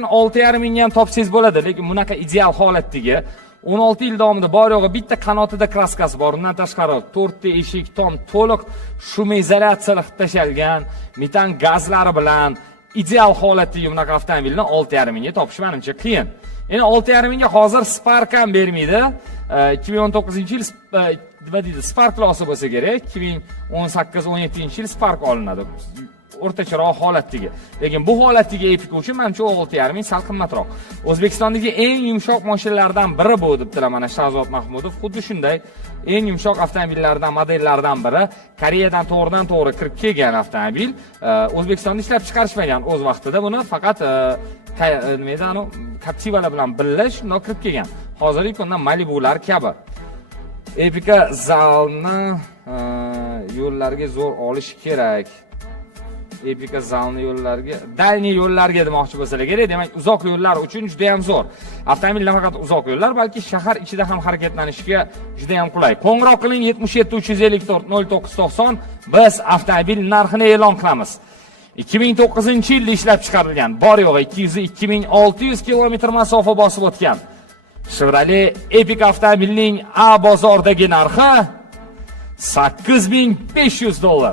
6,5 mingga ham topsangiz bo'ladi, lekin bunaqa ideal holatdagi 16 yil davomida bor yo'g'i bitta qanotida kraskasi bor. Undan tashqari 4 ta eshik tom to'liq shum izolyatsiyalar qilib tashalgan, metan gazlari bilan ideal holatdagi bunaqa avtomobilni 6,5 mingga topish menimcha qiyin. Endi 6,5 mingga hozir Spark ham bermaydi. 2019-yil nima deydi, Spark losi bo'lsa kerak. 2018-17-yil Spark olinadi. O'rtacharoq holatdagi. Lekin bu holatdagi Epica uchun menimcha 6,5 ming sal qimmatroq. O'zbekistondagi eng yumshoq mashinalardan biri bu debdilar mana Shahzod Mahmudov. Xuddi shunday eng yumshoq avtomobillardan, modellardan biri. Koreyadan to'g'ridan-to'g'ri kirib kelgan avtomobil. O'zbekistonda ishlab chiqarishmagan o'z vaqtida buni, faqat nima edi, Captivalar bilan birga shunday kirib kelgan. Hozirgi kunda Malibular kabi. Epica zalni yo'llarga zo'r olish kerak. Epica zalni yo'llarga, dальний yo'llarga demoqchi bo'lsalar kerak. Demak, uzoq yo'llar uchun juda ham zo'r. Avtomobil nafaqat uzoq yo'llar, balki shahar ichida ham harakatlanishga juda ham qulay. Qo'ng'iroq qiling 77 354 0990. Biz avtomobil narxini e'lon qilamiz. 2009-yilda ishlab chiqarilgan, bor yo'g'i 202.600 kilometr masofa bosib o'tgan Chevrolet Epica avtomobilining A bozordagi narxi $8,500.